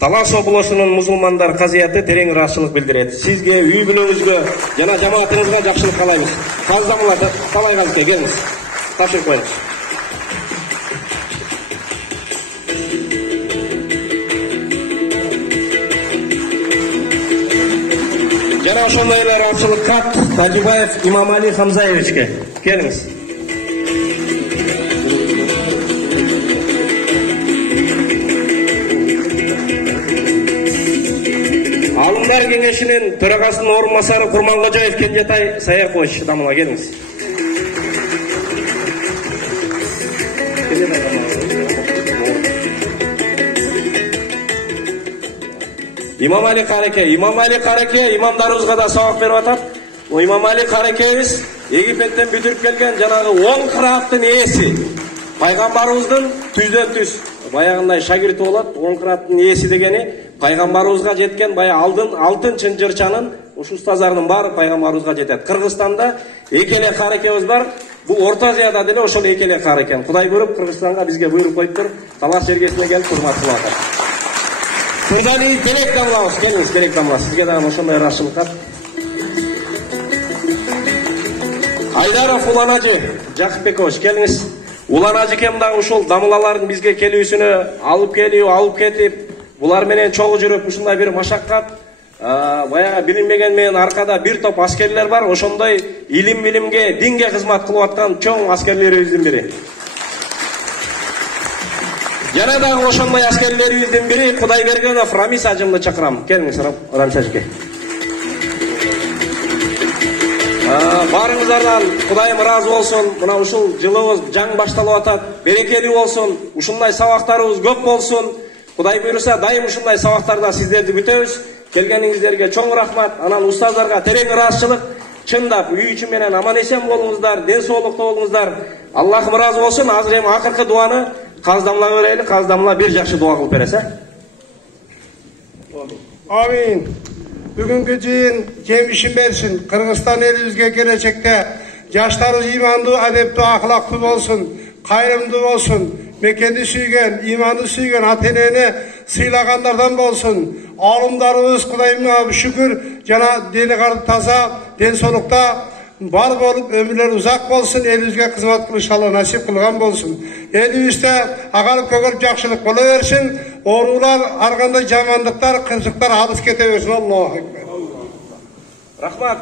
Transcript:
Талас облусунун мусулмандар казыяты терең ыраазычылык билдирет. Сизге, үй бүлөңүзгө жана жамаатыңызга жакшылык каалайбыз. Каздамыла талай газке келиңиз. Тапшырып коюңуз. Жана ошондой эле ыраазычылык кат Тажибаев Имамали Хамзаевичке. Келиңиз. Алымдар кеңешинин төрагасынын орун басары Курмангожоев Кенжетай Саяркович дамыла келиңиз. Имамали Кареке имамдарыбызга да сабак берип атат. Имамали Карекебиз Египеттен бүтүрүп келген жанагы 10 кырааттын ээси. Пайгамбарыбыздын түздөн-түз баягындай шагирти болот. 10 кырааттын ээси дегени пайгамбарыбызга жеткен бая алтын чынжырчанын ушу устаздарынын баары пайгамбарыбызга жетет. Кыргызстанда эки эле карекебиз бар. Бул Орто Азияда деле ошол эки эле кар экен. Кудай буйруп Кыргызстанга бизге буйруп коюптур. Талас жергесине келип урмат кылып атат. Сиздерди терек дамлабыз, келиңиз, терек дамла. Сизге дагы ошондой ыраазычылык кат. Айдаров Улан Ажы Жакыпбекович, келиңиз. Улан Ажыкем дагы ушул дамылалардын бизге келүүсүнө алып кетип, булар менен чогуу жүрүп ушундай бир машаккат, баягы билинбеген менен аркада бир топ аскерлер бар. Ошондой илимге, динге кызмат кылып аткан чоң аскерлерибиздин бири. Жана дагы ошондой аскерлерибиздин бири Кудайбергенов Рамис Ажымды чакырам. Келиңиз, Рамис Ажыке. Барыңыздардан Кудайым ыраазы болсун. Мына ушул жылыбыз жаң башталып атат. Берекелүү болсун. Ушундай сабактарыбыз көп болсун. Кудай буйруса дайым ушундай сабактарда сиздерди күтөбүз. Келгениңиздерге чоң рахмат. Анан устаздарга терең ыраазычылык. Чындап үй ичи менен аман эсен болуңуздар, ден соолукта болуңуздар. Аллахым ыраазы болсун. Азыр эми акыркы дуаны Каздамла берели. Каздамла бир жакшы дуа кылып бересе. Амин. Бүгүнкү жыйын жемишин берсин. Кыргызстан элибизге келечекте жаштарыбыз имандуу, адептүү, акылактуу болсун, кайрымдуу болсун, мекенди сүйгөн, иманды сүйгөн ата-энени сыйлагандардан болсун. Алымдарыбыз Кудайыма шүкүр, жана дени карды таза, ден соолукта бар болуп, өмүрлөр узак болсун, элибизге кызмат кылыш Алла насип кылган болсун. Элибизде агарып көгөрүп жакшылык боло берсин. Оорулар, ар кандай жамандыктар, кырсыктар алыс кете берсин. Аллаху акбар. Рахмат.